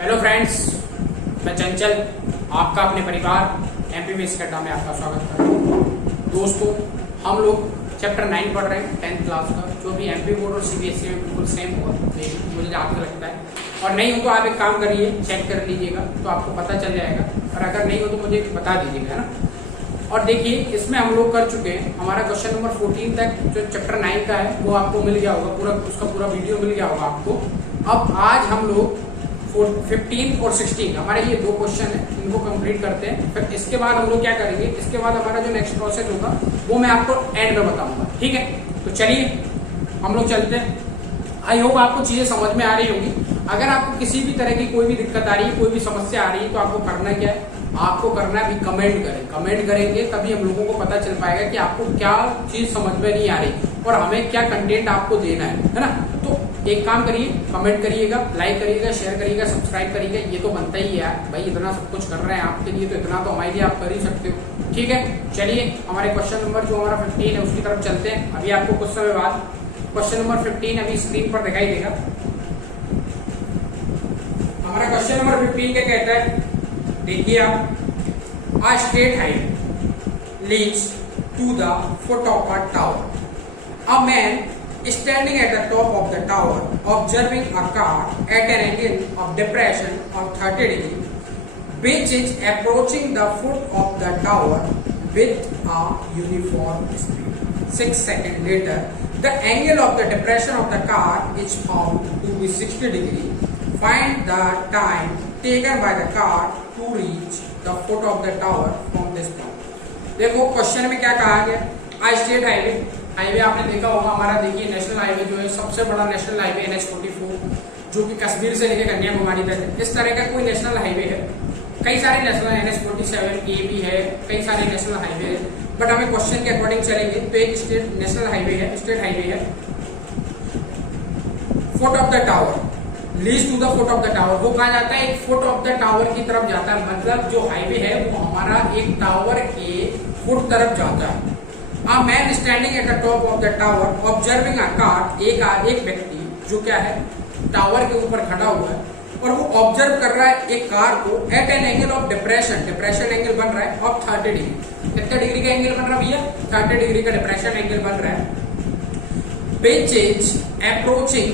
Hello friends, मैं चंचल आपका अपने परिवार एमपी में इस अड्डा में आपका स्वागत करता हूँ। दोस्तों, हम लोग चैप्टर 9 पढ़ रहे हैं 10th क्लास का, जो भी एमपी बोर्ड और सीबीएसई में बिल्कुल सेम होगा मुझे जहाँ तक लगता है। और नहीं हो तो आप एक काम करिए, चेक कर लीजिएगा तो आपको पता चल जाएगा, और अगर नहीं हो तो मुझे बता दीजिएगा, है ना। और देखिए, इसमें हम लोग कर चुके हैं, हमारा क्वेश्चन नंबर 14 तक जो चैप्टर 9 का है वो आपको मिल गया होगा, पूरा उसका पूरा वीडियो मिल गया होगा आपको। अब आज हम लोग 15 और 16 हमारे ये दो क्वेश्चन है, इनको कंप्लीट करते हैं। फिर इसके बाद हम लोग क्या करेंगे, इसके बाद हमारा जो नेक्स्ट प्रोसेस होगा वो मैं आपको एंड में बताऊंगा, ठीक है। तो चलिए हम लोग चलते हैं। आई होप आपको चीजें समझ में आ रही होंगी। अगर आपको किसी भी तरह की कोई भी दिक्कत आ रही है, कोई भी समस्या आ रही है, तो आपको करना क्या है, आपको करना है अभी कमेंट करें। कमेंट करेंगे तभी हम लोगों को पता चल पाएगा कि आपको क्या चीज समझ में नहीं आ रही और हमें क्या कंटेंट आपको देना है ना। तो एक काम करिए, कमेंट करिएगा, लाइक करिएगा, शेयर करिएगा, सब्सक्राइब करिएगा। ये तो बनता ही है यार भाई, इतना सब कुछ कर रहे हैं आपके लिए, तो इतना तो हमारे लिए आप कर ही सकते हो, ठीक है। चलिए हमारे क्वेश्चन नंबर जो हमारा 15 है उसकी तरफ चलते हैं। अभी आपको कुछ समय बाद क्वेश्चन नंबर 15 अभी स्क्रीन पर दिखाई देगा। हमारा क्वेश्चन नंबर 15 क्या कहता है, देखिए आप। A straight highway leads to the foot of a tower. A man standing at the top of the tower observing a car at an angle of depression of 30 degrees, which is approaching the foot of the tower with a uniform speed. 6 seconds later, the angle of the depression of the car is found to be 60 degrees. Find the time taken by the car to reach the foot of the tower from this point. देखो question में क्या कहा गया, आ state highway आपने देखा होगा हमारा। देखिए नेशनल हाईवे जो है, सबसे बड़ा नेशनल हाईवे NH-44 जो कि कश्मीर से लेकर कन्याकुमारी तक है। इस तरह का कोई नेशनल हाईवे है, कई सारे नेशनल NH-47 ये भी है, कई सारे नेशनल हाईवे है, बट हमें क्वेश्चन के अकॉर्डिंग चलेंगे। तो एक स्टेट नेशनल हाईवे है, स्टेट हाईवे है। Foot of the tower leads to the foot of the tower, वो कहा जाता है एक फुट ऑफ द टावर की तरफ जाता है, मतलब जो हाईवे है वो हमारा एक टावर के फुट तरफ जाता है। A man standing at the top of the tower observing a car, एक व्यक्ति जो क्या है टावर के ऊपर खड़ा हुआ है और वो ऑब्जर्व कर रहा है एक कार को at an angle of depression angle बन रहा है ऑफ 30 डिग्री। कितने डिग्री का एंगल बन रहा है भैया, 30 डिग्री का डिप्रेशन एंगल बन रहा है। which is approaching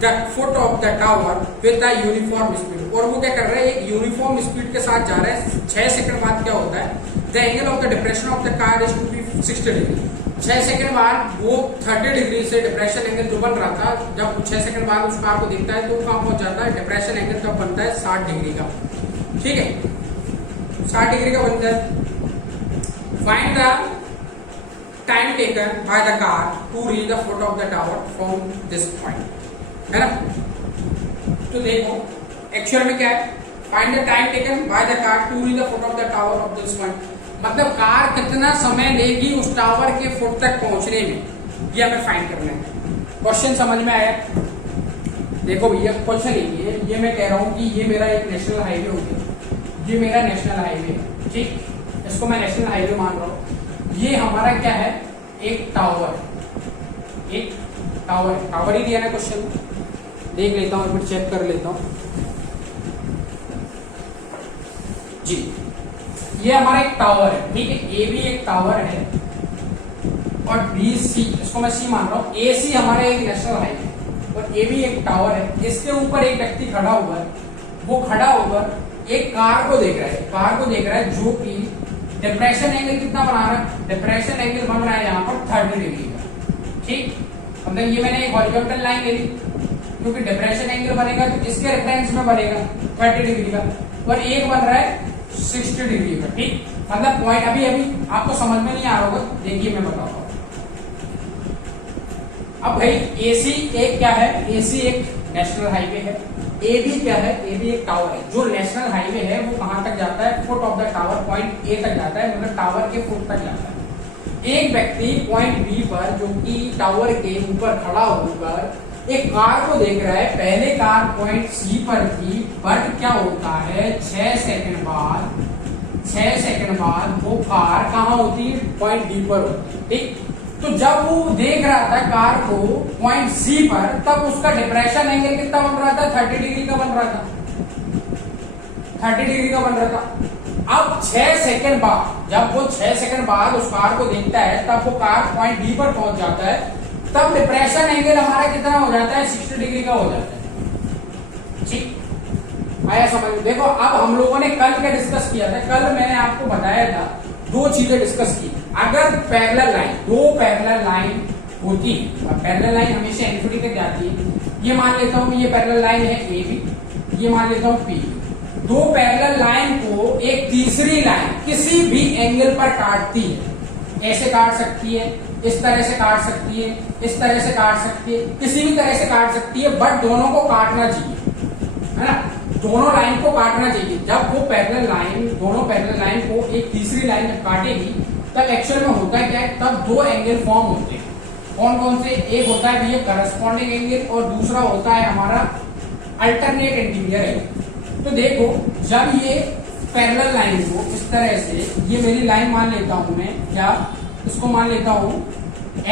the foot of the tower with a uniform speed, और वो क्या कर रहा है, एक यूनिफॉर्म स्पीड के साथ जा रहा है। 6 सेकंड बाद क्या होता है, the angle of the depression of the car is to be 60 degree. 6 second बाद वो 30 डिग्री से डिप्रेशन एंगल जो बन रहा था, जब 6 सेकंड बाद उस कार को देखता है तो वो कहाँ पहुंच जाता है, डिप्रेशन एंगल कब बनता है, 60 डिग्री का, ठीक है, 60 डिग्री का बनता है। Find the time taken by the car to reach the foot of the tower from this point, है ना। तो देखो एक्चुअल में क्या है, find the time taken by the car to reach the foot of the tower of this point, मतलब car कितना समय लेगी उस टावर के फुट तक पहुंचने में, ये हमें फाइंड करना है। क्वेश्चन समझ में आया। देखो भैया क्वेश्चन ये मैं कह रहा हूं कि ये मेरा एक नेशनल हाईवे हो गया, ये मेरा नेशनल हाईवे है, ठीक, इसको मैं नेशनल हाईवे मान रहा हूं। ये हमारा क्या है, एक टावर है, एक टावर है, टावर ही दिया ना क्वेश्चन में, देख लेता हूं, एक मिनट चेक कर लेता हूं जी। ये हमारा एक टावर है, ठीक है, ए भी एक टावर है और बी सी, इसको मैं सी मान रहा हूं। ए सी हमारा एक नेशनल हाईवे और ए भी एक टावर है। इसके ऊपर एक व्यक्ति खड़ा हुआ है, वो खड़ा होकर एक कार को देख रहा है, कार को देख रहा है जो कि डिप्रेशन एंगल कितना बना रहा है, डिप्रेशन एंगल बन रहा है यहाँ पर 30 डिग्री का, ठीक। मतलब ये मैंने एक हॉरिजॉन्टल लाइन ले ली, क्योंकि डिप्रेशन एंगल बनेगा तो इसके रेफरेंस में बनेगा 30 डिग्री का, और एक बन रहा है 60 डिग्री का, ठीक। मतलब पॉइंट अभी आपको समझ में नहीं आ रहा होगा, देखिए मैं बताता हूँ। अब भाई एसी एक क्या है, एसी एक नेशनल हाईवे है, ए बी क्या है, ए बी एक टावर है। जो नेशनल हाईवे है वो कहां तक जाता है, foot of the tower point A तक जाता है, मतलब टावर के फुट तक जाता है। एक व्यक्ति पॉइंट बी पर जो कि टावर के ऊपर खड़ा होकर एक कार को देख रहा है। पहले कार पॉइंट सी पर थी, बट क्या होता है 6 सेकंड बाद वो कार कहाँ होती है, पॉइंट डी पर होती है, ठीक। तो जब वो देख रहा था कार को पॉइंट सी पर, तब उसका डिप्रेशन एंगल कितना बन रहा था, 30 डिग्री का बन रहा था। 30 डिग्री का बन रहा था। अब 6 सेकंड बाद, जब वो 6 सेकंड बाद उस कार को देखता है, तब वो कार पॉइंट डी पर पहुंच जाता है, तब डिप्रेशन एंगल हमारा कितना हो जाता है, 60 डिग्री का हो जाता है। ठीक आया समझ में? देखो अब हम लोगों ने कल क्या डिस्कस किया था, कल मैंने आपको बताया था दो चीजें डिस्कस की। अगर पैरेलल लाइन, दो पैरेलल लाइन होती है, पैरेलल लाइन हमेशा इन्फिनिटी तक जाती है, ये मान लेता हूं ये पैरेलल लाइन है ए बी, ये मान लेता हूं पी। दो पैरेलल लाइन को एक तीसरी लाइन किसी भी एंगल पर काटती है, ऐसे काट सकती है, इस तरह से काट सकती है, इस तरह से काट सकती है, किसी भी तरह से काट सकती है, बट दोनों को काटना चाहिए, है ना, दोनों लाइन को काटना चाहिए। जब वो पैरेलल लाइन, दोनों पैरेलल लाइन को एक तीसरी लाइन जब काटेगी, तब एक्चुअल में होता क्या है, तब दो एंगल फॉर्म होते हैं। कौन कौन से? एक होता है भैया करस्पॉन्डिंग एंगल, और दूसरा होता है हमारा अल्टरनेट इंटीरियर एंगल। तो देखो जब ये पैरेलल लाइन को इस तरह से, ये मेरी लाइन मान लेता हूं मैं, या इसको मान लेता हूं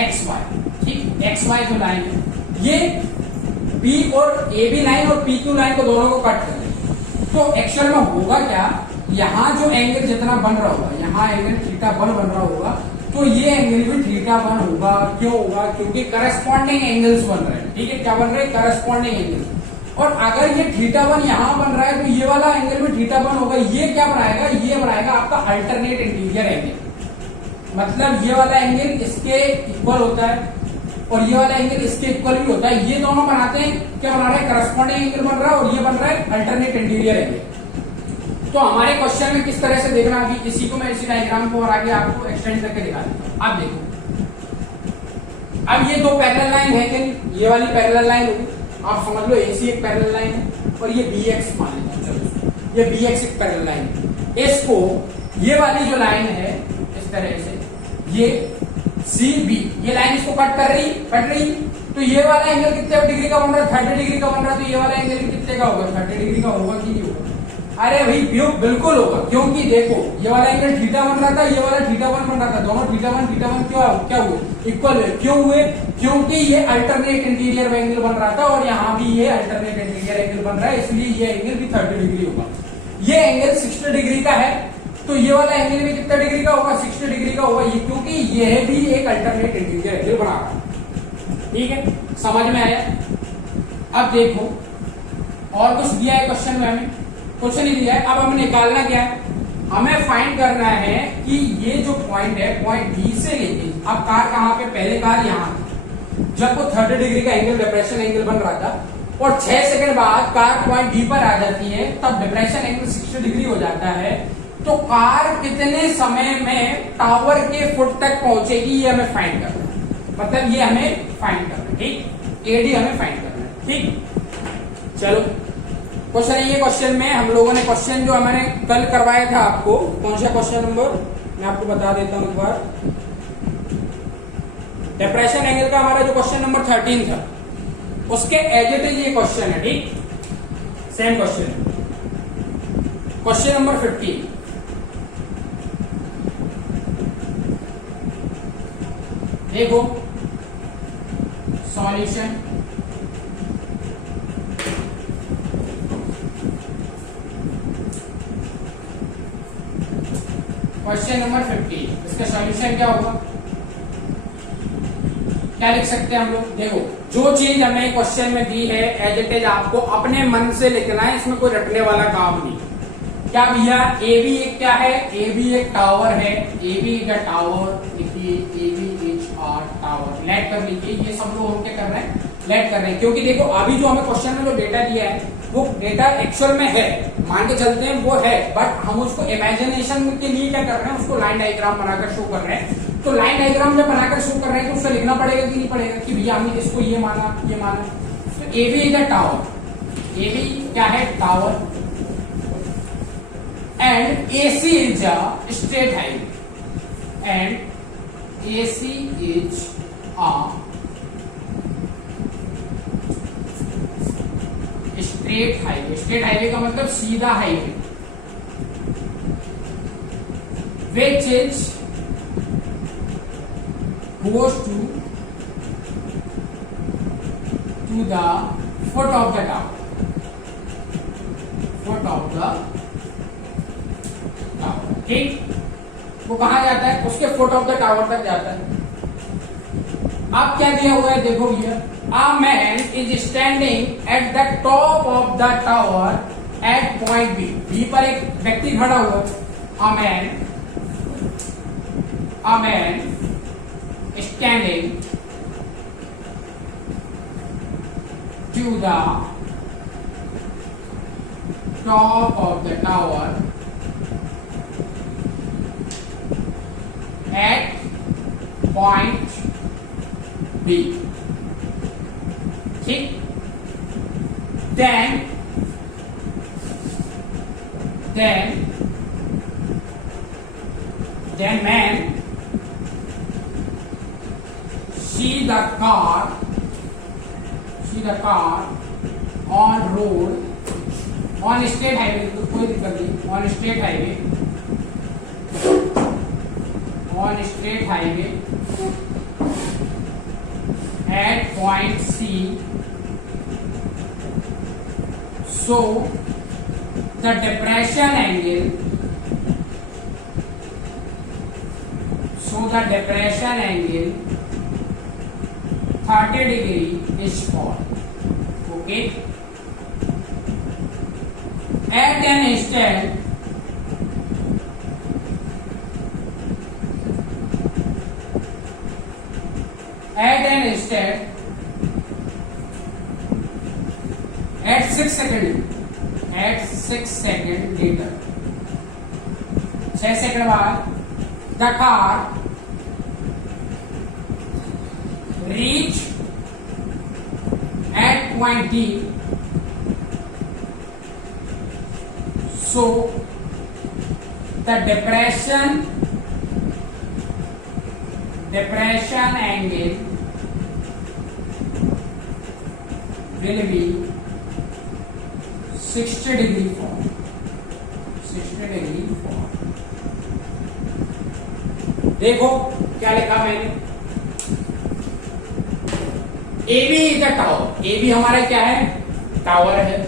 एक्स वाई, ठीक, एक्स वाई जो लाइन है, ये पी और ए बी लाइन और पी क्यू लाइन को दोनों को कट कर दें। तो एक्चुअल में होगा क्या, यहाँ जो एंगल जितना बन रहा होगा, यहाँ एंगल थीटा 1 बन रहा होगा, तो ये एंगल भी थीटा 1 होगा। क्यों होगा? क्योंकि करस्पॉन्डिंग एंगल्स बन रहे हैं। ठीक है, क्या बन रहे हैं? Corresponding angles. और अगर ये थीटा 1 यहाँ बन रहा है, तो ये वाला एंगल भी थीटा 1 होगा। ये क्या बनाएगा? ये बनाएगा आपका अल्टरनेट इंटीरियर एंगल। मतलब ये वाला एंगल इसके इक्वल होता है और ये वाला एंगल इसके इक्वल भी होता है। ये दोनों बनाते हैं, क्या बना रहे हैं? करस्पॉन्डिंग एंगल बन रहा है, और ये बन रहा है अल्टरनेट इंटीरियर एंगल। तो हमारे क्वेश्चन में किस तरह से देखना, अभी इसी को मैं इसी डायग्राम को और आगे आपको एक्सटेंड करके दिखा देता हूं। आप देखो, अब ये दो पैरेलल लाइन है, कि ये वाली पैरेलल लाइन होगी, आप समझ लो AC एक पैरेलल लाइन है, और ये BX मान लेते हैं, चलो ये BX एक पैरेलल लाइन है। इसको ये वाली जो लाइन है इस तरह से, ये CB, ये लाइन इसको कट रही, तो ये वाला एंगल कितने डिग्री का बन रहा है? 30 डिग्री का बन रहा है। तो ये वाला एंगल कितने का होगा? 30 डिग्री का होगा कि नहीं होगा? अरे भाई बिल्कुल होगा, क्योंकि देखो ये वाला एंगल थीटा 1 रहा था, ये वाला थीटा 1 बन रहा था, दोनों थीटा 1 क्या हुए? इक्वल हुए। क्यों हुए? क्योंकि ये अल्टरनेट इंटीरियर एंगल बन रहा था, और यहाँ भी ये अल्टरनेट इंटीरियर एंगल बन रहा है, इसलिए ये एंगल भी 30 डिग्री होगा। ये एंगल 60 डिग्री का है, तो ये वाला एंगल भी कितना डिग्री का होगा? 60 डिग्री का होगा, ये क्योंकि ये भी एक अल्टरनेट इंटीरियर एंगल बना रहा है। ठीक है, समझ में आया? अब देखो और कुछ दिया है क्वेश्चन में, हमें कुछ नहीं दिया है। अब हमें निकालना क्या है? हमें फाइंड करना है कि ये जो पॉइंट है, पॉइंट बी से लेके, अब कार कहां पे? पहले कार यहां थी, जब वो 30 डिग्री का एंगल, डिप्रेशन एंगल बन रहा था, और 6 सेकंड बाद कार पॉइंट डी पर आ जाती है, तब डिप्रेशन एंगल 60 डिग्री हो जाता है। तो कार कितने समय में टावर के फुट तक पहुंचेगी, ये हमें फाइंड करना है। मतलब ये हमें फाइंड करना है, ठीक, एडी हमें फाइंड करना है। ठीक, चलो क्वेश्चन है। ये क्वेश्चन में हम लोगों ने क्वेश्चन जो मैंने कल करवाया था आपको, कौन सा क्वेश्चन नंबर मैं आपको बता देता हूं एक बार। डिप्रेशन एंगल का हमारा जो क्वेश्चन नंबर 13 था, उसके एज इट इज ये क्वेश्चन है। ठीक, सेम क्वेश्चन। क्वेश्चन नंबर 15, देखो सॉल्यूशन। क्वेश्चन नंबर 15, इसका सॉल्यूशन क्या होगा? क्या लिख सकते हैं हम लोग? देखो जो चीज हमें क्वेश्चन में दी है, एज इट इज आपको अपने मन से लिखना है, इसमें कोई रटने वाला काम नहीं। क्या भैया? ए बी एक क्या है? ए बी एक टावर है। A B is a tower, देखिए A B is a tower. Let कर लीजिए, ये सब लोग हम क्या कर रहे हैं? लेट कर रहे हैं, क्योंकि देखो अभी जो हमें क्वेश्चन में जो डेटा दिया है, वो डेटा एक्चुअल में है, मान के चलते हैं वो है, बट हम उसको इमेजिनेशन के लिए क्या कर रहे हैं? उसको लाइन डायग्राम बनाकर शो कर रहे हैं। तो लाइन डायग्राम जब बनाकर शो कर रहे हैं, तो उससे लिखना पड़ेगा कि नहीं पड़ेगा, कि भैया हमने इसको ये माना, ये माना। तो A B is a tower, A B क्या है? Tower. And AC is a straight highway, and AC is a straight highway. Straight highway का मतलब सीधा highway, which is goes to the foot of the tower, foot of the ठीक, वो कहाँ जाता है, उसके फुट ऑफ द टावर तक जाता है। अब क्या दिया हुआ है देखो भैया, a man is standing at the top of the tower at point B. B पर एक व्यक्ति खड़ा हुआ है। A man standing to the top of the tower at point B. ठीक, then man see the car on road, on state highway, तो कोई दिक्कत नहीं, on state highway at point C, so the depression angle angle 30 degree is formed. Okay, at an instant at 6 seconds later, 6 second बाद the car reach at point D, so the depression angle will be 60 degree form. देखो क्या लिखा मैंने, AB is a tower. AB हमारा क्या है, tower है।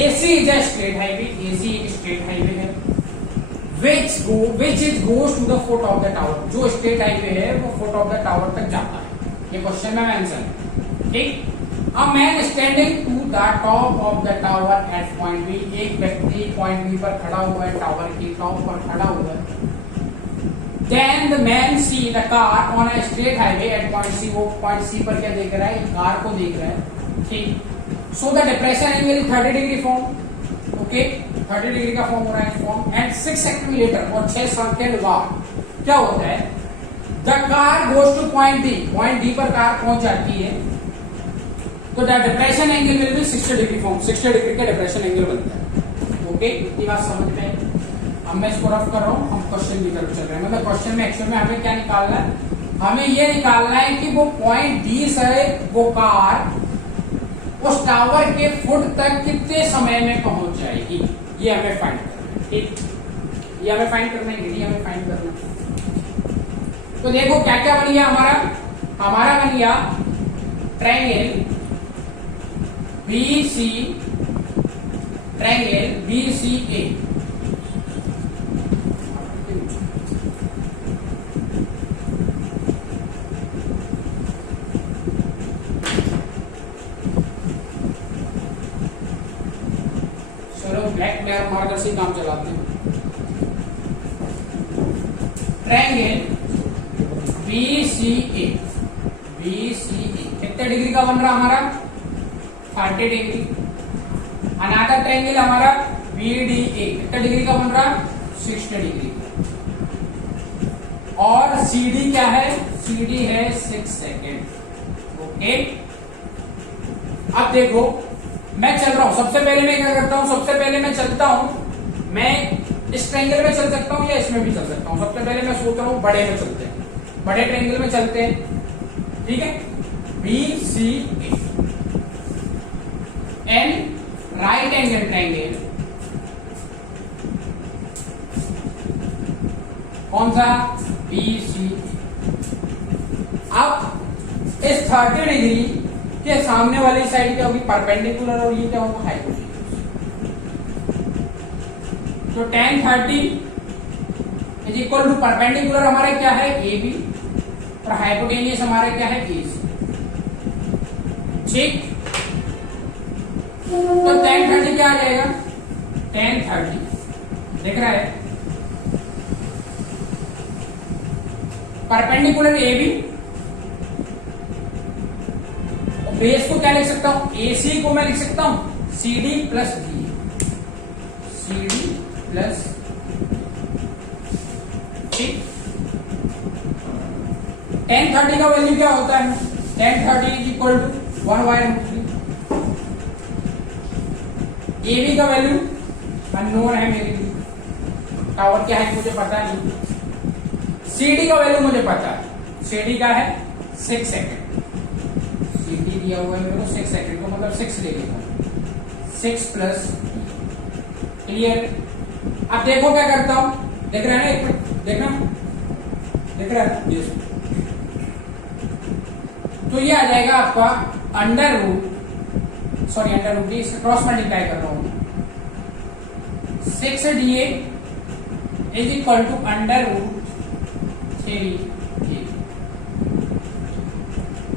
AC is a straight highway, AC एक स्ट्रेट हाईवे है। which goes to the foot of the tower, जो स्ट्रेट हाईवे है वो फुट ऑफ द टावर तक जाता है। ये क्वेश्चन में आंसर है। ठीक, a man standing to the top of the tower at point B, एक व्यक्ति पॉइंट बी पर खड़ा हुआ है, टावर के टॉप पर खड़ा हुआ है। Then the man see the car on a straight highway at point C, वो point C पर क्या देख रहा है, कार को देख रहा है। ठीक, so the depression angle is 30 degree form. Okay, 30 degree का फॉर्म हो रहा है फॉर्म। एंड 6 सेकंड लेटर, और 6 सेकंड बाद क्या होता है, the car goes two point D, point D पर कार पहुंच जाती है, तो the depression angle will be 60 degree form, 60 degree का डिप्रेशन एंगल बनता है। ओके, इतनी बात समझ में। अब मैं इसको रफ कर रहा हूँ, हम क्वेश्चन की तरफ चल रहे हैं। मतलब क्वेश्चन में एक्चुअल में हमें क्या निकालना है, हमें ये निकालना है कि वो पॉइंट डी से वो कार उस टावर के फुट तक कितने समय में पहुंच जाएगी, ये हमें फाइंड करना है। ठीक, ये हमें फाइंड करना है, ये हमें फाइंड करना है। तो देखो क्या क्या बन गया हमारा बन गया triangle BC, triangle BCA। Black colour marker से काम चलाते हैं। ट्रायंगल BCA कितने डिग्री का बन रहा हमारा, 30 डिग्री। अनादर ट्रायंगल हमारा BDA कितने डिग्री का बन रहा, 60 डिग्री। और CD क्या है, CD है 6 सेकेंड। ओके, अब देखो मैं चल रहा हूं, सबसे पहले मैं क्या करता हूं, सबसे पहले मैं चलता हूं, मैं इस ट्रायंगल में चल सकता हूं या इसमें भी चल सकता हूं। सबसे पहले मैं सोच रहा हूं बड़े में चलते हैं, बड़े ट्रायंगल में चलते हैं। ठीक है, BCA and right angle triangle कौन सा, BC। अब इस 30 डिग्री के सामने वाली साइड क्या होगी, परपेंडिकुलर, और ये क्या होगा, हाइपोटेन्यूज। तो tan 30 is equal to perpendicular हमारे क्या है ए बी और हाइपोटेनियस हमारे क्या है ए सी। ठीक, तो tan 30 क्या आ जाएगा, tan 30 देख रहा है परपेंडिकुलर ए बी, बेस को क्या लिख सकता हूं, ए सी को मैं लिख सकता हूं C D plus D, C D plus. ठीक, tan 30 का वैल्यू क्या होता है, tan 30 is equal to 1/√3। A B का वैल्यू अननोन है मेरे लिए, टावर क्या है मुझे पता नहीं। सी डी का वैल्यू मुझे पता है, सी डी का है 6 सेकेंड, सी डी दिया हुआ है मेरे को 6 सेकेंड को मतलब 6 ले लेता हूं, 6 प्लस। क्लियर, अब देखो क्या करता हूं, देख रहे हैं ना, एक मिनट देखना, देख रहा है ये, तो ये आ जाएगा आपका अंडर रूट इसका क्रॉस मल्टीप्लाई कर रहा हूं, 6DA is equal to under root 3A।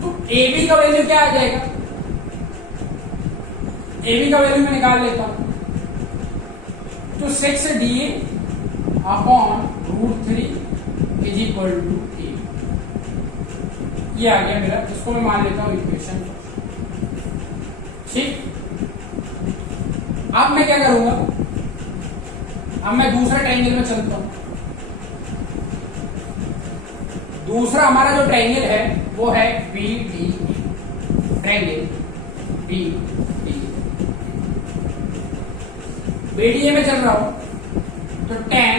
तो AB का वैल्यू क्या आ जाएगा, AB का वैल्यू मैं निकाल लेता हूं, तो 6DA upon √3 is equal to A। ये आ गया मेरा, इसको मैं मान लेता हूं इक्वेशन। ठीक, अब मैं क्या करूंगा, अब मैं दूसरा ट्रायंगल में चलता हूं। दूसरा हमारा जो ट्रायंगल है वो है BDA, ट्रायंगल BDA में चल रहा हूं, तो tan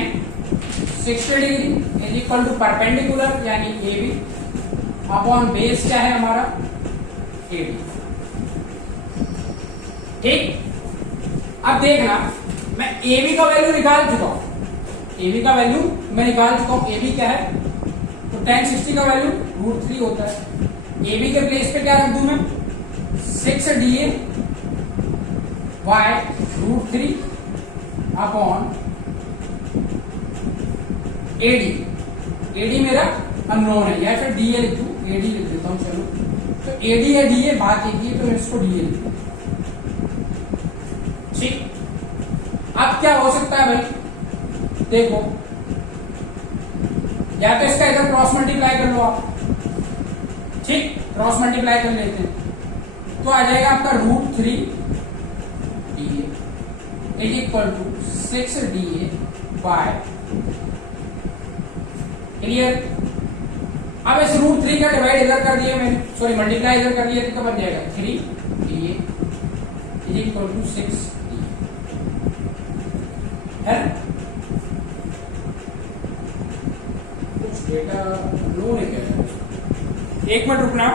60 degree is equal to perpendicular यानी AB अपॉन बेस क्या है हमारा AD। ठीक, अब देखना मैं AB का वैल्यू निकाल चुका हूं, AB का वैल्यू मैं निकाल चुका हूं, AB क्या है, तो tan 60 का वैल्यू √3 होता है। AB के प्लेस पे क्या रख दूं मैं, 6DA बाय √3 अपॉन AD मेरा अननोन है, या फिर DA लिख दूं, AD लिख देता हूं, चलो तो AD या DA बात एक ही है, तो मैं इसको DA लिख दूं। ठीक, अब क्या हो सकता है भाई, देखो या तो इसका इधर क्रॉस मल्टीप्लाई कर लो आप, ठीक, क्रॉस मल्टीप्लाई कर लेते हैं, तो आ जाएगा आपका √3 DA is equal to 6DA by. Clear, अब इस √3 का डिवाइड इधर कर दिया मैंने, सॉरी मल्टीप्लाई इधर कर दिया, तो बन जाएगा 3DA इज इक्वल टू 6 है। कुछ डेटा लो नहीं गया, एक मिनट रुकना।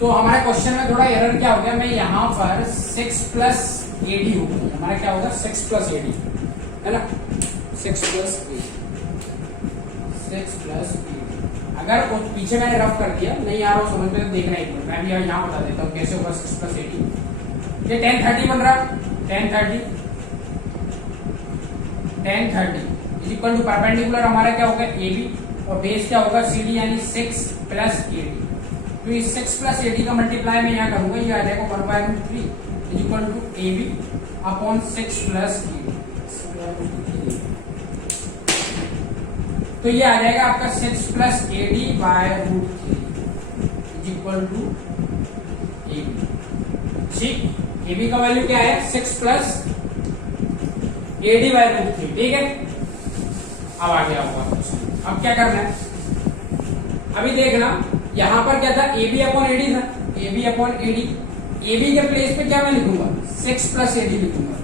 तो हमारे क्वेश्चन में थोड़ा एरर क्या हो गया, मैं यहां पर 6 प्लस AD हो गया, हमारा क्या होगा 6 प्लस AD है ना, 6 प्लस AD। अगर पीछे मैंने रफ कर दिया, नहीं आ रहा समझ में देखना, एक मिनट मैं भी यहाँ बता देता हूँ कैसे होगा 6 प्लस AD। ये tan 30 बन रहा, tan 30 is equal to perpendicular हमारा क्या होगा AB और बेस क्या होगा CD यानी 6 प्लस AD। तो इस 6 प्लस AD का मल्टीप्लाई मैं यहाँ करूंगा, ये आ जाएगा 1/√3 is equal to AB upon 6 plus AD। तो ये आ जाएगा आपका 6 plus AD by √3 is equal to AB। ठीक, AB का वैल्यू क्या है 6 प्लस AD बाय √3। ठीक है, अब आ गया होगा, अब क्या करना है, अभी देखना यहां पर क्या था, AB अपॉन AD था, AB अपॉन AD, AB के प्लेस पे क्या मैं लिखूंगा 6 प्लस AD लिखूंगा,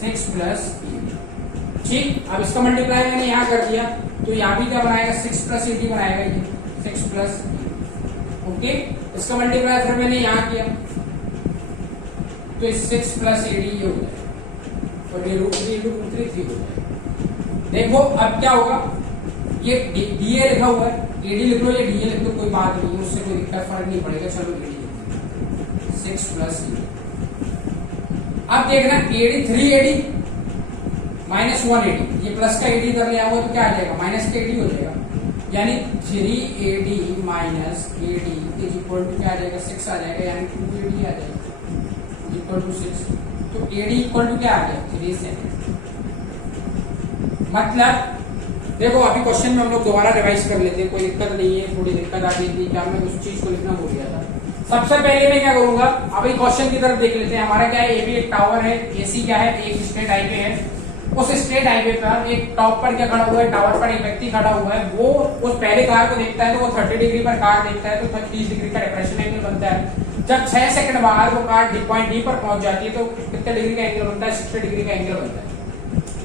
6 प्लस AD। ठीक, अब इसका मल्टीप्लाई मैंने यहां कर दिया, तो यहां भी क्या बनाएगा 6 प्लस AD बनाएगा, ये 6 प्लस AD। ओके, इसका मल्टीप्लाई फिर मैंने यहां किया, तो 6 प्लस AD ये हो जाएगा और ये √3 3 हो जाएगा। देखो अब क्या होगा, ये DA लिखा हुआ है, AD लिख लो या DA लिख लो, कोई बात नहीं है, उससे कोई दिक्कत फर्क नहीं पड़ेगा, चलो AD 6 प्लस AD। अब देखना एडी 3AD माइनस 1AD, ये प्लस का एडी इधर ले आओगे तो क्या आ जाएगा, माइनस का एडी हो जाएगा, यानी 3AD minus AD is equal to क्या आ जाएगा, 6 आ जाएगा, यानी 2AD आ जाएगा इक्वल टू 6। तो AD इक्वल टू क्या आ गया, 3 सेकेंड। मतलब देखो अभी क्वेश्चन में हम लोग दोबारा रिवाइज कर लेते हैं, कोई दिक्कत नहीं है, थोड़ी दिक्कत आ गई थी क्या, मैं उस चीज को लिखना भूल गया था। सबसे पहले मैं क्या करूंगा, अभी क्वेश्चन की तरफ देख लेते हैं। हमारा क्या है, AB एक टावर है, AC क्या है, एक स्टेट हाईवे है। उस स्टेट हाईवे पर एक टॉप पर क्या खड़ा हुआ है, टावर पर एक व्यक्ति खड़ा हुआ है। वो उस पहले कार को देखता है तो वो 30 डिग्री पर कार देखता है तो 30 डिग्री का डिप्रेशन एंगल बनता है। जब 6 सेकंड बाद वो कार पॉइंट डी पर पहुंच जाती है तो कितने डिग्री का एंगल बनता है, 60 डिग्री का एंगल बनता है।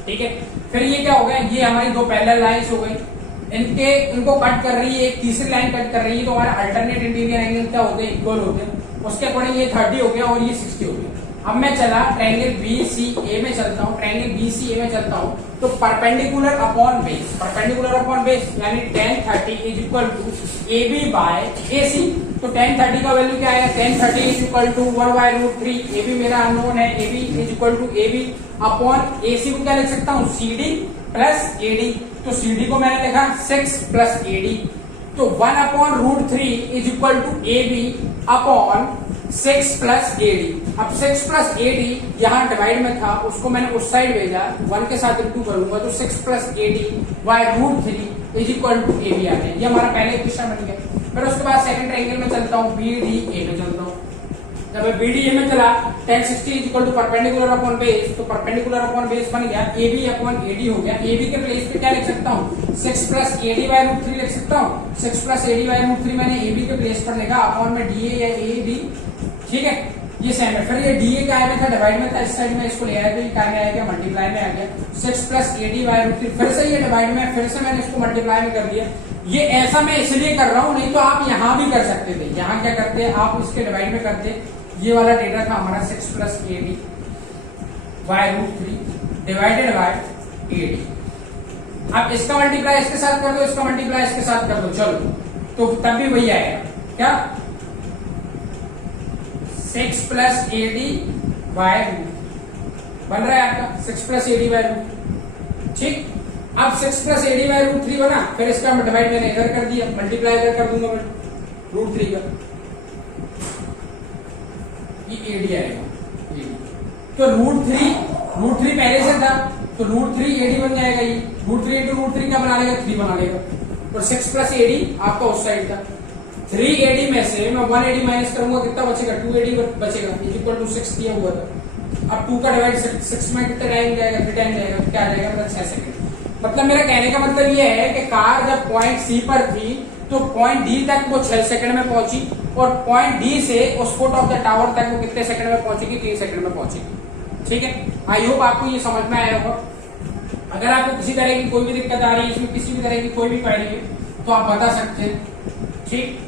ठीक है, फिर ये क्या हो गया, ये हमारी दो पैरेलल लाइंस हो गई, इनको कट कर रही है, एक तीसरी लाइन कट कर रही है, तो हमारा अल्टरनेट इंटीरियर एंगल क्या होते हैं, इक्वल होते हैं। उसके अकॉर्डिंग ये 30 हो गया और ये 60 हो गया। अब मैं चला ट्रायंगल BCA में चलता हूँ, ट्रायंगल BCA में चलता हूँ तो perpendicular upon base, perpendicular upon base यानी tan 30 is equal to AB by AC। तो tan 30 का वैल्यू क्या आएगा, tan 30 is equal to 1/√3। AB मेरा अननोन है, AB is equal to AB upon AC को क्या लिख सकता हूँ, CD प्लस AD। तो CD को मैंने लिखा 6 प्लस AD, तो 1/√3 is equal to AB upon 6 plus AD। अब 6 प्लस AD यहाँ डिवाइड में था, उसको मैंने उस साइड भेजा, 1 के साथ इंटू करूंगा तो 6 plus AD/√3 is equal to AB आ गया। ये हमारा पहले इक्वेशन बन गया। फिर उसके बाद सेकंड ट्रायंगल में चलता हूँ, BDA में चलता हूँ। जब मैं BDA में चला tan 60 is equal to perpendicular upon base, तो परपेंडिकुलर अपॉन बेस बन गया AB अपॉन AD हो गया। AB के प्लेस पे क्या लिख सकता हूँ, 6 प्लस AD/√3 लिख सकता हूँ। 6 प्लस AD/√3 मैंने AB के प्लेस पर लिखा, अपॉन में DA या AB। ठीक है, ये सेम है। फिर ये DA क्या में था, डिवाइड में था, इस साइड में इसको ले आया तो ये क्या में आ गया, मल्टीप्लाई में आ गया। 6 प्लस AD/√3 फिर से ये डिवाइड में, फिर से मैंने इसको मल्टीप्लाई में कर दिया। ये ऐसा मैं इसलिए कर रहा हूं, नहीं तो आप यहां भी कर सकते थे। यहां क्या करते हैं आप, इसके डिवाइड में करते, ये वाला डेटा था हमारा 6 plus AD/√3 divided by AD। अब इसका मल्टीप्लाई इसके साथ कर दो, इसका मल्टीप्लाई इसके साथ कर दो, चलो तो तब भी वही आएगा क्या, 6 प्लस AD/√3 बन रहा है आपका 6 प्लस AD/√3। ठीक, अब 6 प्लस AD/√3 बना, फिर इसका डिवाइड मैंने इधर कर दिया, मल्टीप्लाई इधर कर दूंगा मैं √3 का, ये AD आएगा। तो √3 पहले से था तो √3 AD बन जाएगा। ये √3 इंटू √3 क्या बना लेगा, 3 बना लेगा। और 6 प्लस AD आपका उस साइड था। 3AD में से मैं 1AD माइनस करूंगा, कितना बचेगा, 2AD बचेगा, इज इक्वल टू 6 दिया हुआ था। अब 2 का डिवाइड 6 में कितना टाइम जाएगा, 3 टाइम जाएगा, क्या आ जाएगा, मतलब 6 सेकंड। मतलब मेरा कहने का मतलब ये है कि कार जब पॉइंट C पर थी तो पॉइंट D तक वो 6 सेकंड में पहुंची, और पॉइंट D से उस फुट ऑफ द टावर तक वो कितने सेकंड में पहुंचेगी, 3 सेकंड में पहुंचेगी। ठीक है, आई होप आपको ये समझ में आया होगा। अगर आपको किसी तरह की कोई भी दिक्कत आ रही है, इसमें किसी भी तरह की कोई भी क्वेरी है तो आप बता सकते हैं। ठीक,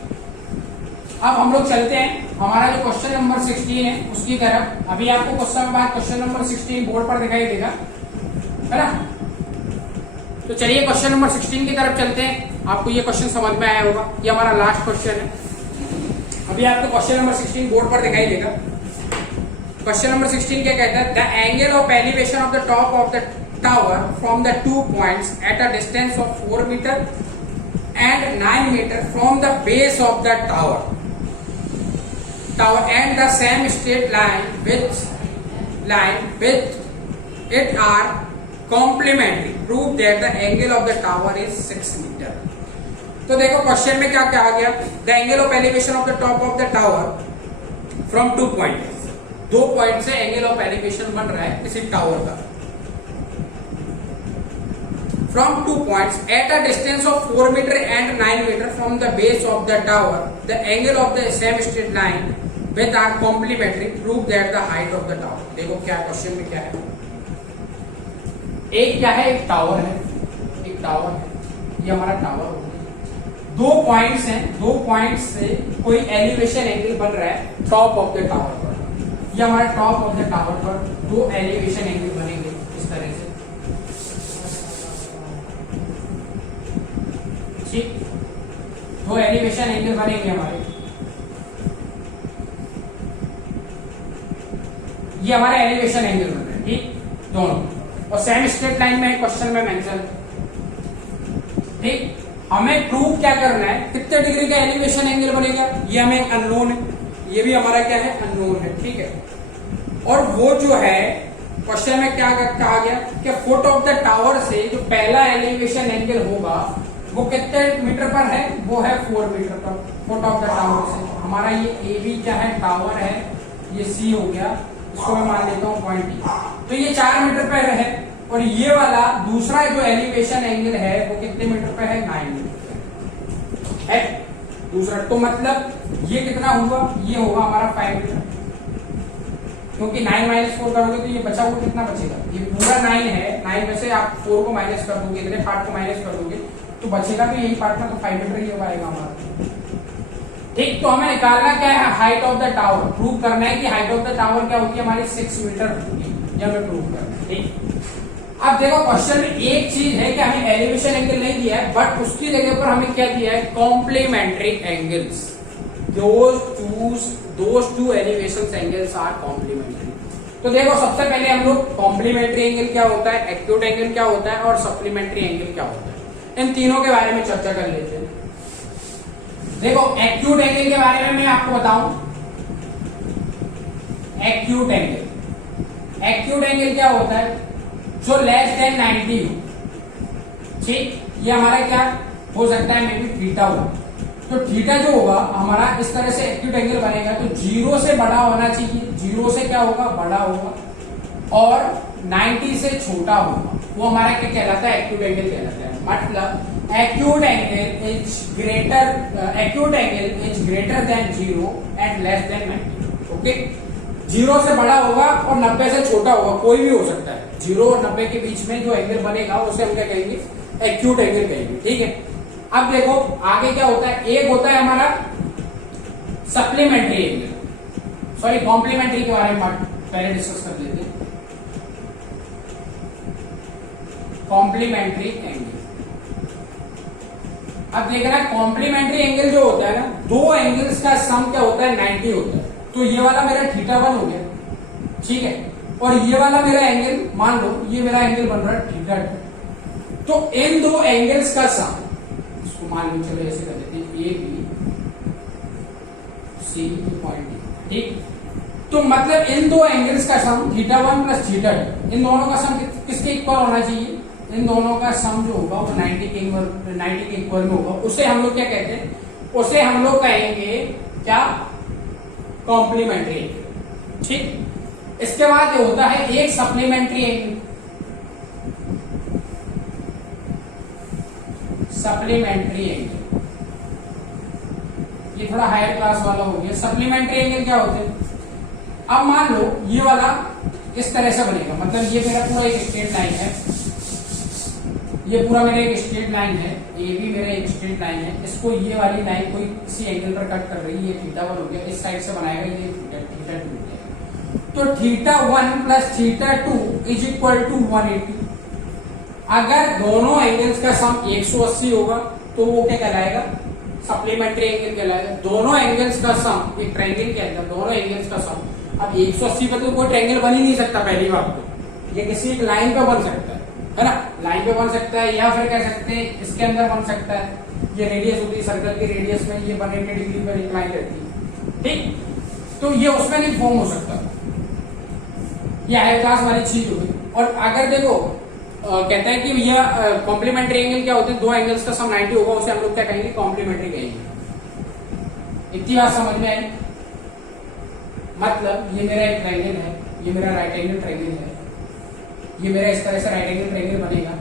अब हम लोग चलते हैं हमारा जो क्वेश्चन नंबर 16 है उसकी तरफ। अभी आपको क्वेश्चन नंबर 16 बोर्ड पर दिखाई देगा, है ना। तो चलिए क्वेश्चन नंबर 16 की तरफ चलते हैं। आपको ये क्वेश्चन समझ में आया होगा, ये हमारा लास्ट क्वेश्चन है। अभी आपको क्वेश्चन नंबर 16 बोर्ड पर दिखाई देगा। क्वेश्चन नंबर 16 क्या कहता है, the angle of elevation of the top of the tower from the 2 points at a distance of 4 metre and 9 meter from the base of the tower and the same straight line with it are complementary. Prove that the angle of the tower is 6 meter. तो देखो question में क्या क्या आ गया, the angle of elevation of the top of the tower from 2 point, 2 point से angle of elevation बन रहा है किसी टावर का, from 2 points at a distance of 4 meter and 9 meter from the base of the tower. The angle of the same straight line with are complementary. Prove that the height of the tower. देखो क्या question में क्या है, एक क्या है, एक टावर है, एक टावर है, ये हमारा टावर हो गया। 2 पॉइंट्स हैं, 2 पॉइंट्स से कोई एलिवेशन एंगल बन रहा है टॉप ऑफ द टावर पर। ये हमारा टॉप ऑफ द टावर पर 2 एलिवेशन एंगल बनेंगे इस तरह से। ठीक, 2 एलिवेशन एंगल बनेंगे हमारे। ये हमारा एलिवेशन एंगल बन रहा है, ठीक, दोनों, और सेम स्ट्रेट लाइन में क्वेश्चन में मेंशन, ठीक। हमें प्रूव क्या करना है, कितने डिग्री का एलिवेशन एंगल बनेगा, ये हमें अननोन है, ये भी हमारा क्या है, अननोन है, ठीक है। और वो जो है क्वेश्चन में क्या कहा गया कि फुट ऑफ द टावर से जो पहला एलिवेशन एंगल होगा वो कितने मीटर पर है, वो है 4 मीटर पर, फुट ऑफ द टावर से। हमारा ये ए बी क्या है, टावर है, ये सी हो गया, इसको मैं मान लेता हूँ पॉइंट E, तो ये 4 मीटर पर है। और ये वाला दूसरा जो एलिवेशन एंगल है वो कितने मीटर पे है, 9 मीटर है दूसरा। तो मतलब ये कितना हुआ, ये होगा हमारा 5 मीटर, क्योंकि 9 माइनस 4 करोगे तो ये बचा हुआ कितना बचेगा, ये पूरा 9 है, 9 में से आप 4 को माइनस कर दोगे, इतने पार्ट को माइनस कर दोगे तो बचेगा तो यही पार्ट ना, तो 5 मीटर ही आएगा हमारा, ठीक। तो हमें निकालना क्या है, height of the tower, prove करना है कि हाइट ऑफ द टावर क्या होती है हमारी 6 मीटर होगी, ये हमें प्रूव करना है, ठीक। अब देखो क्वेश्चन में एक चीज है कि हमें एलिवेशन एंगल नहीं दिया है, बट उसकी जगह पर हमें क्या दिया है, complementary angles, those two elevation angles are complementary. तो देखो सबसे पहले हम लोग कॉम्प्लीमेंट्री एंगल क्या होता है, एक्यूट एंगल क्या होता है और सप्लीमेंट्री एंगल क्या होता है, इन तीनों के बारे में चर्चा कर लेते हैं। देखो एक्यूट एंगल के बारे में मैं आपको बताऊं, एक्यूट एंगल क्या होता है, जो लेस देन 90 हो, ठीक, ये हमारा क्या हो सकता है, मे बी थीटा हो। तो थीटा जो होगा हमारा इस तरह से एक्यूट एंगल बनेगा, तो 0 से बड़ा होना चाहिए, 0 से क्या होगा, बड़ा होगा, और 90 से छोटा होगा, वो हमारा क्या कहलाता है, एक्यूट एंगल कहलाता है। मतलब acute angle is greater than 0 and less than 90, okay. 0 से बड़ा होगा और 90 से छोटा होगा, कोई भी हो सकता है, 0 और 90 के बीच में जो एंगल बनेगा उसे हम क्या कहेंगे, एक्यूट एंगल कहेंगे, ठीक है। अब देखो आगे क्या होता है, एक होता है हमारा सप्लीमेंट्री एंगल, सॉरी कॉम्प्लीमेंट्री के बारे में पहले डिस्कस कर लेते हैं। कॉम्प्लीमेंट्री एंगल, अब देखना कॉम्प्लीमेंट्री एंगल जो होता है ना, दो एंगल्स का सम क्या होता है, 90 होता है। तो ये वाला मेरा θ1 हो गया, ठीक है, और ये वाला मेरा एंगल, मान लो ये मेरा एंगल बन रहा है θ2। तो इन दो एंगल्स का सम, इसको मान लो, चलो ऐसे कर देते हैं, ए बी सी पॉइंट, ठीक। तो मतलब इन दो एंगल्स का सम θ1 प्लस θ2, इन दोनों का सम किसके इक्वल होना चाहिए, इन दोनों का सम जो होगा वो 90 के इक्वल में होगा। उसे हम लोग क्या कहते हैं, उसे हम लोग कहेंगे क्या, कॉम्प्लीमेंट्री एंगल, ठीक। इसके बाद ये होता है एक सप्लीमेंट्री एंगल, सप्लीमेंट्री एंगल, ये थोड़ा हायर क्लास वाला हो गया। सप्लीमेंट्री एंगल क्या होते हैं, अब मान लो ये वाला इस तरह से बनेगा, मतलब ये मेरा पूरा एक स्ट्रेट लाइन है, ये पूरा मेरा एक स्ट्रेट लाइन है, ये भी मेरा एक स्ट्रेट लाइन है, इसको ये वाली लाइन कोई किसी एंगल पर कट कर रही है, ये θ1 हो गया, इस साइड से बनाएगा, ये θ2 हो गया। तो θ1 प्लस θ2 इज इक्वल टू 180। अगर दोनों एंगल्स का सम 180 होगा तो वो क्या कहलाएगा, सप्लीमेंट्री एंगल कहलाएगा। दोनों एंगल्स का सम, एक ट्रायंगल के अंदर दोनों एंगल्स का सम, अब 180 पर तो कोई ट्रायंगल बन ही नहीं सकता पहली बात तो, ये किसी एक लाइन पे बन सकता है ना, लाइन पे बन सकता है, या फिर कह सकते हैं इसके अंदर बन सकता है, ये रेडियस होती है सर्कल की, रेडियस में ये 180 डिग्री पर एक लाइन रहती है, ठीक। तो ये उसमें नहीं फॉर्म हो सकता, ये हाई क्लास वाली चीज होगी। और अगर देखो कहता है कि भैया कॉम्प्लीमेंट्री एंगल क्या होते हैं, दो एंगल्स का सम 90 होगा, उसे हम लोग क्या कहेंगे, कॉम्प्लीमेंट्री कहेंगे। इतनी बात समझ में आई, मतलब ये मेरा एक ट्रायंगल है, ये मेरा राइट एंगल ट्रायंगल है, ये मेरा इस तरह से राइट एंगल ट्रायंगल बनेगा।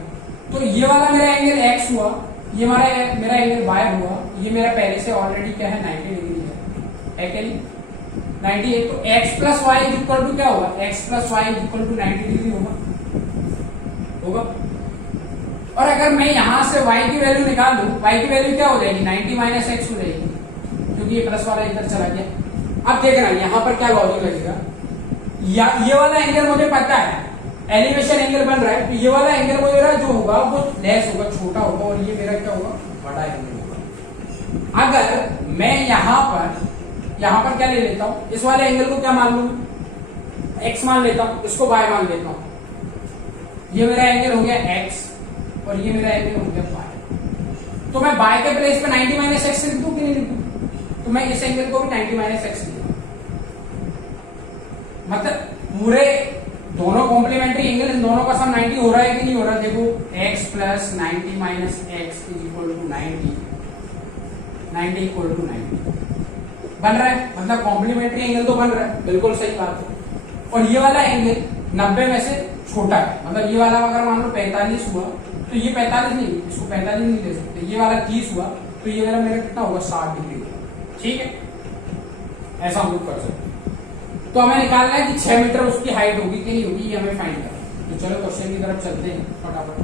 तो ये वाला मेरा एंगल x हुआ, ये मेरा एंगल y हुआ, ये मेरा पहले से ऑलरेडी क्या है, 90 डिग्री है क्या नहीं, 90 है। तो x plus y is equal to क्या होगा, x plus y is equal to 90 degree होगा। और अगर मैं यहां से y की वैल्यू निकाल लूं, y की वैल्यू क्या हो जाएगी, 90 माइनस x हो जाएगी, क्योंकि ये प्लस वाला इधर चला गया। अब देखना यहाँ पर क्या लॉजिक लगेगा, ये वाला एंगल मुझे पता है, एलिवेशन एंगल बन रहा है, तो ये वाला एंगल मेरा जो होगा वो लेस होगा, छोटा होगा, और ये मेरा क्या होगा, बड़ा एंगल होगा। अगर मैं यहाँ पर क्या ले लेता हूं, इस वाले एंगल को क्या मान लूं, एक्स मान लेता हूं, इसको वाई मान लेता हूं। ये मेरा एंगल हो गया एक्स और ये मेरा एंगल हो गया वाई। तो मैं वाई के प्लेस पे 90 माइनस एक्स लिख दूं कि नहीं लिख दूं? तो मैं इस एंगल को भी 90 माइनस एक्स लिख दूं। मतलब पूरे दोनों कॉम्प्लीमेंट्री एंगल, इन दोनों का सम 90 हो रहा है कि नहीं हो रहा? देखो x plus 90 minus x is equal to 90, 90 equal to 90 बन रहा है। मतलब कॉम्प्लीमेंट्री एंगल तो बन रहा है, बिल्कुल सही बात है। और ये वाला एंगल 90 में से छोटा है, मतलब ये वाला अगर मान लो 45 हुआ तो ये 45 नहीं, इसको 45 नहीं ले सकते। ये वाला 30 हुआ तो ये वाला मेरा कितना होगा? 60 डिग्री होगा। ठीक है, ऐसा हम लोग कर सकते हैं। तो हमें निकालना है कि 6 मीटर उसकी हाइट होगी कि नहीं होगी, ये हमें फाइंड करना है। तो चलो क्वेश्चन की तरफ चलते हैं फटाफट।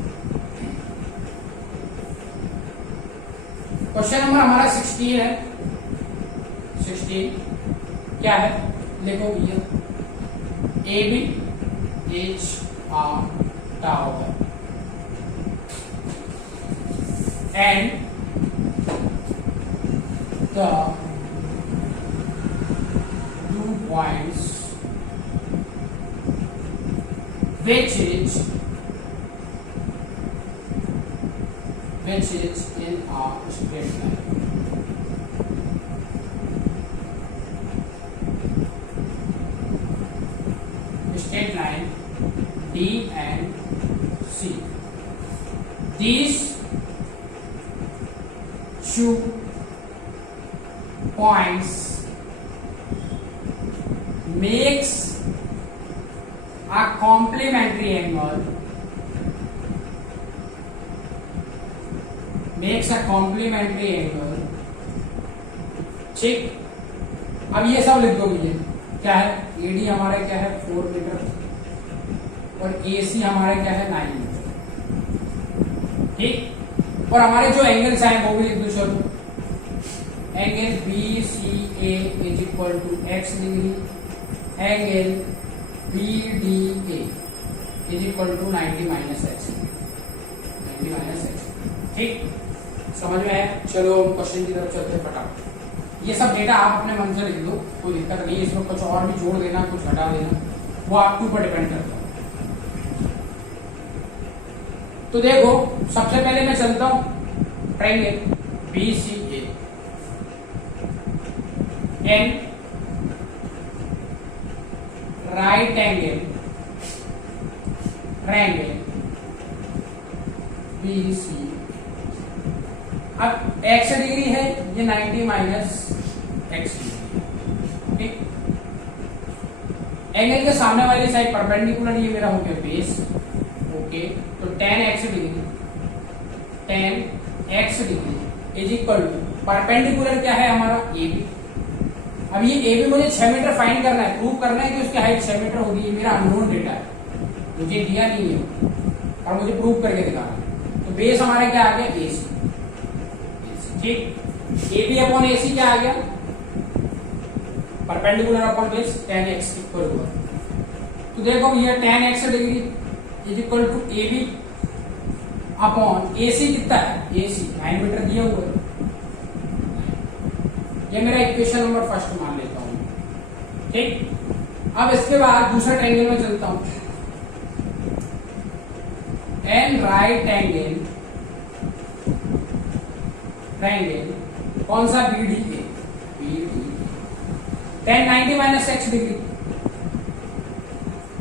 क्वेश्चन नंबर हमारा 16 है। 16 क्या है? देखो भैया, A B H R tower and the points which is in a straight line. Straight line D and C. These two points makes a complementary angle, ठीक। अब ये सब लिख दो भैया, क्या है? AD हमारे क्या है? 4 मीटर और AC हमारे क्या है? 9 मीटर। ठीक, और हमारे जो एंगल्स आए वो भी लिख दो। चलो, angle BCA is equal to x degree, angle BDA is equal to 90 minus x, 90 minus x. ठीक, समझ में आया? चलो क्वेश्चन की तरफ चलते हैं फटाफट। ये सब डेटा आप अपने मन से लिख दो, कोई दिक्कत नहीं है। इसमें कुछ और भी जोड़ देना, कुछ घटा देना, वो आपके ऊपर डिपेंड करता है। तो देखो, सबसे पहले मैं चलता हूं triangle BCA and right angle triangle BC। अब x डिग्री है, ये 90 माइनस एक्स डिग्री। ठीक, एंगल के सामने वाली साइड परपेंडिकुलर, ये मेरा हो गया बेस। ओके, तो tan x degree is equal to perpendicular क्या है हमारा? AB। अब ये AB मुझे 6 मीटर फाइंड करना है, प्रूव करना है कि उसकी हाइट 6 मीटर होगी। ये मेरा अननोन डेटा है, मुझे दिया नहीं है और मुझे प्रूव करके दिखाना है। तो बेस हमारा क्या आ गया? AC। ठीक, AB अपॉन AC क्या आ गया? Perpendicular upon base tan x equal हुआ। तो देखो ये tan x degree is equal to AB upon AC कितना है? AC 9 मीटर दिया हुआ है। ये मेरा इक्वेशन नंबर फर्स्ट मान लेता हूं। ठीक, अब इसके बाद दूसरा ट्रायंगल में चलता हूं। एंड राइट एंगल ट्रायंगल कौन सा? BDA। tan 90 minus x degree,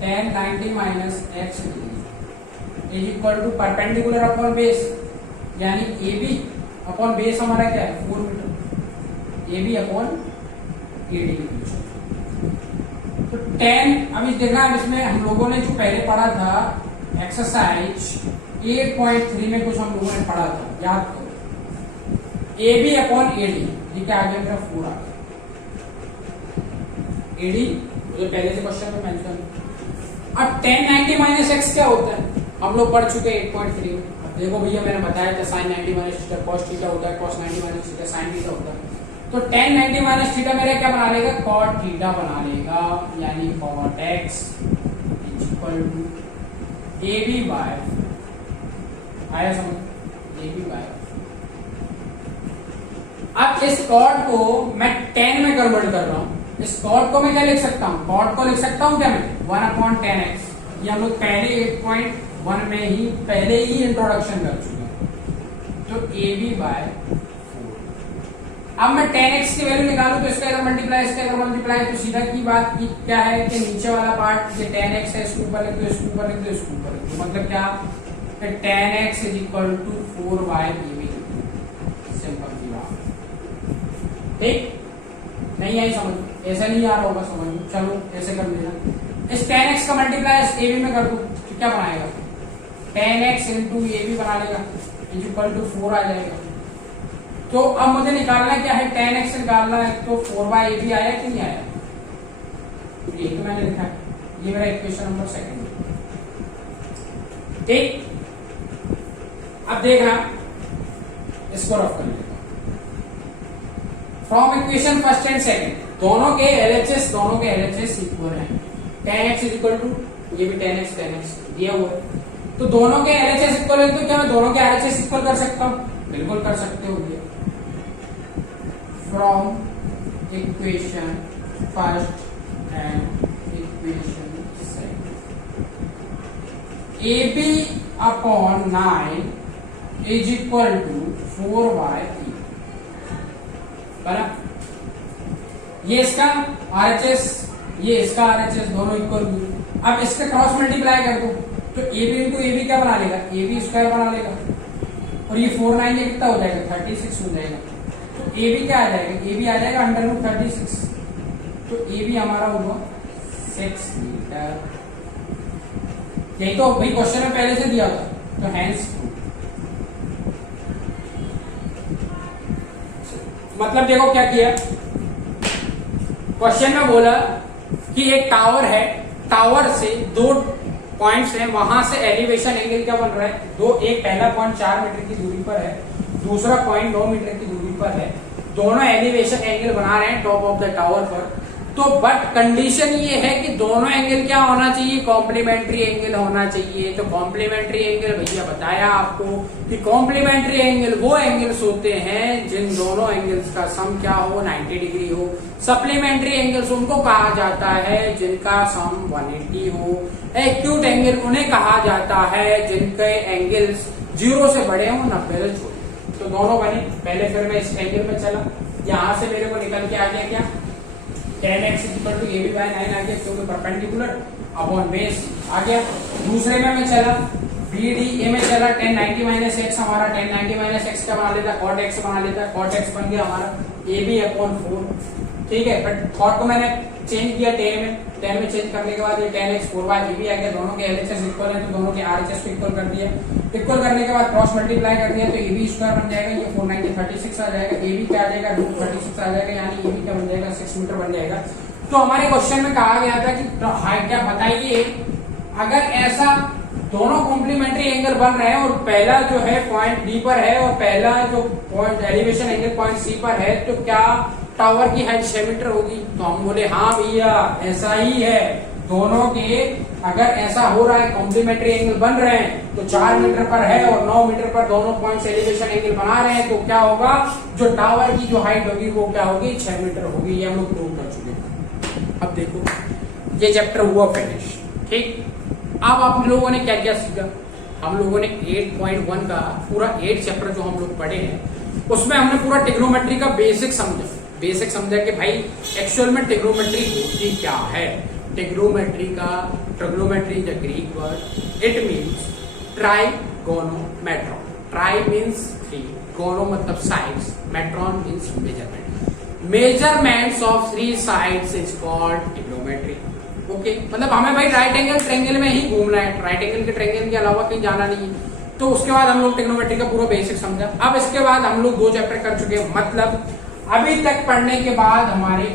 tan 90 minus x degree is equal to perpendicular upon base, यानी AB अपॉन बेस हमारा क्या है? 4 मीटर। AB upon AD। तो tan, अभी देखना, अब इसमें हम लोगों ने जो पहले पढ़ा था एक्सरसाइज 8.3 में कुछ हम लोगों ने पढ़ा था, याद करो। AB अपॉन AD, ये क्या आ गया मेरा? 4 आ गया। AD जो पहले से क्वेश्चन में मेंशन। अब tan 90 माइनस एक्स क्या होता है? हम लोग पढ़ चुके 8.3 में। अब देखो भैया, मैंने बताया था sin 90 minus theta cos theta होता है, cos 90 minus theta sin theta होता है। तो tan 90 माइनस थीटा मेरा क्या बना लेगा? cot थीटा बना लेगा, यानी cot x is equal to AB by, आया समझ? AB बाय, अब इस cot को मैं tan में कन्वर्ट कर रहा हूं। इस कॉट को मैं क्या लिख सकता हूँ, कॉट को लिख सकता हूँ क्या मैं 1/10x। ये हम लोग पहले 8.1 में ही पहले ही इंट्रोडक्शन कर चुके हैं। तो ab/4। अब मैं 10x की वैल्यू निकालूं तो इसका अगर मल्टीप्लाई इसका अगर मल्टीप्लाई तो सीधा की बात की क्या है कि नीचे वाला पार्ट ये 10x है, इसके ऊपर लिख दो, इसके ऊपर लिख दो, इसके ऊपर लिख दो, मतलब क्या 10x = 4/ab। सिंपल सी बात, ठीक। नहीं आई समझ, ऐसा नहीं आ रहा होगा समझ में, चलो ऐसे कर लेना। इस 10x का मल्टीप्लाई इस ab में कर दो तो क्या बनाएगा 10x × ab बना लेगा, = 4 आ जाएगा। तो अब मुझे निकालना क्या है 10x निकालना है, तो 4/ab आया कि नहीं आया, ये तो मैंने लिखा है, ये मेरा इक्वेशन नंबर 2 ठीक। अब देखना इसको रफ कर लेता हूं। From equation first and second दोनों के LHS इक्वल है। 10x = ये भी 10x दिया हुआ है, तो दोनों के LHS इक्वल है, तो क्या मैं दोनों के RHS इक्वल कर सकता हूं, बिल्कुल कर सकते हो। From equation first and equation second ab/9 = 4/3 बना। ये इसका RHS ये इसका RHS दोनों इक्वल हुए। अब इसका क्रॉस मल्टीप्लाई कर दो तो ab × ab क्या बना लेगा, ab² बना लेगा, और ये 4 9 ये कितना हो जाएगा 36 हो जाएगा। तो ab क्या आ जाएगा, ab आ जाएगा √36, तो ab हमारा होगा 6 मीटर। यही तो भाई क्वेश्चन में पहले से दिया था, तो हेंस मतलब देखो क्या किया, क्वेश्चन में बोला कि एक टावर है, टावर से 2 पॉइंट्स हैं, वहां से एलिवेशन एंगल क्या बन रहा है, एक पहला पॉइंट 4 मीटर की दूरी पर है, दूसरा पॉइंट 9 मीटर की दूरी पर है, दोनों एलिवेशन एंगल बना रहे हैं टॉप ऑफ द टावर पर। तो बट कंडीशन ये है कि दोनों एंगल क्या होना चाहिए, कॉम्प्लीमेंट्री एंगल होना चाहिए। तो कॉम्प्लीमेंट्री एंगल भैया बताया आपको कि कॉम्प्लीमेंट्री एंगल वो एंगल्स होते हैं जिन दोनों एंगल्स का सम क्या हो 90 डिग्री हो। सप्लीमेंट्री एंगल्स उनको कहा जाता है जिनका सम 180 हो। एक्यूट एंगल उन्हें कहा जाता है जिनके एंगल्स 0 से बड़े हो 90 से छोटे। तो दोनों बने। पहले फिर मैं इस एंगल में चला, यहां से मेरे को निकल के आ गया क्या 10x = ab/9 आ गया, क्योंकि परपेंडिकुलर अपॉन बेस आ गया। दूसरे में मैं चला BDA में चला 1090 - x हमारा 1090 - x क्या बना लेता cot x बना लेता, cot x बन गया हमारा ab/4। ठीक है, बट cot को मैंने चेंज किया 10 में चेंज करने के बाद ये 10x 4/ab आ गया। दोनों के LHS इक्वल है तो दोनों के RHS को इक्वल कर दिया। इक्वल करने के बाद क्रॉस मल्टीप्लाई कर दिया तो ab² बन जाएगा, ये 490 36 आ जाएगा, ab क्या आ जाएगा √36 आ जाएगा, यानी ab क्या बन जाएगा 6 मीटर बन जाएगा। तो हमारे क्वेश्चन में कहा गया था कि हाइट क्या बताइए, अगर ऐसा दोनों कॉम्प्लीमेंट्री एंगल बन रहे हैं और पहला जो है पॉइंट डी पर है और पहला जो point elevation angle point C पर है, तो क्या टावर की हाइट 6 मीटर होगी। तो हम बोले हाँ भैया ऐसा ही है। दोनों के अगर ऐसा हो रहा है कॉम्प्लीमेंट्री एंगल बन रहे हैं तो 4 मीटर पर है और 9 मीटर पर दोनों पॉइंट्स एलिवेशन एंगल बना रहे हैं, तो क्या होगा जो टावर की जो हाइट होगी वो क्या होगी 6 मीटर होगी। ये हम लोग प्रूव कर चुके हैं। अब देखो ये चैप्टर हुआ फिनिश। ठीक, अब आप लोगों ने क्या क्या सीखा। हम लोगों ने 8.1 का पूरा 8 चैप्टर जो हम लोग पढ़े हैं उसमें हमने पूरा ट्रिग्नोमेट्री का बेसिक समझा कि भाई एक्चुअल में ट्रिग्नोमेट्री होती क्या है। Trigonometry the Greek word, it means trigonometron. Tri means 3, gono मतलब sides, metron means measurement. Measurements of 3 sides is called trigonometry. Okay, मतलब हमें भाई राइट एंगल ट्रायंगल में ही घूमना है, राइट एंगल के ट्रायंगल के अलावा कहीं जाना नहीं है। तो उसके बाद हम लोग ट्रिग्नोमेट्री का पूरा बेसिक समझा। अब इसके बाद हम लोग 2 चैप्टर कर चुके हैं, मतलब अभी तक पढ़ने के बाद हमारे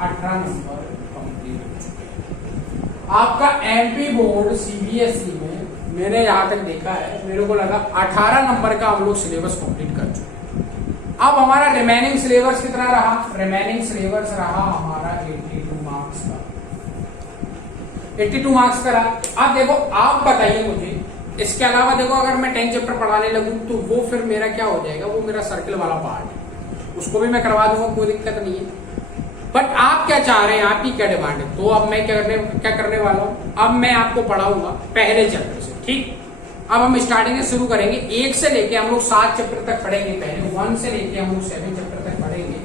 18 नंबर कंप्लीट हो चुके हैं। आपका एमपी बोर्ड सीबीएसई में मैंने यहाँ तक देखा है, मेरे को लगा 18 नंबर का हम लोग सिलेबस कंप्लीट कर चुके हैं। अब हमारा रिमेनिंग सिलेबस कितना रहा, रिमेनिंग सिलेबस रहा हमारा 82 मार्क्स का। 82 मार्क्स का रहा। अब देखो आप बताइए मुझे, इसके अलावा देखो अगर मैं 10 चैप्टर पढ़ाने लगूं तो वो फिर मेरा क्या हो जाएगा, वो मेरा सर्किल वाला पार्ट है, उसको भी मैं करवा दूंगा, कोई दिक्कत नहीं है। बट आप क्या चाह रहे हैं, आपकी क्या डिमांड है। तो अब मैं क्या करने वाला हूं, अब मैं आपको पढ़ाऊंगा पहले चैप्टर से। ठीक, अब हम स्टार्टिंग से शुरू करेंगे। 1 से लेके हम लोग 7 चैप्टर तक पढ़ेंगे। पहले 1 से लेके हम लोग 7 चैप्टर तक पढ़ेंगे।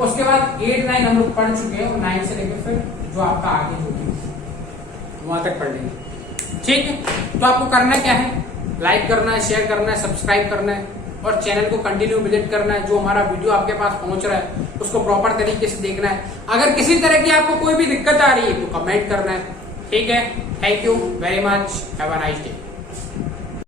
उसके बाद 8, 9 हम लोग पढ़ चुके हैं, और 9 से लेके फिर जो आपका आगे जो वहां तक पढ़ लेंगे। ठीक है, तो आपको करना क्या है, लाइक करना है, शेयर करना है, सब्सक्राइब करना है, और चैनल को कंटिन्यू विजिट करना है। जो हमारा वीडियो आपके पास पहुंच रहा है उसको प्रॉपर तरीके से देखना है। अगर किसी तरह की आपको कोई भी दिक्कत आ रही है तो कमेंट करना है। ठीक है, thank you very much, have a nice day.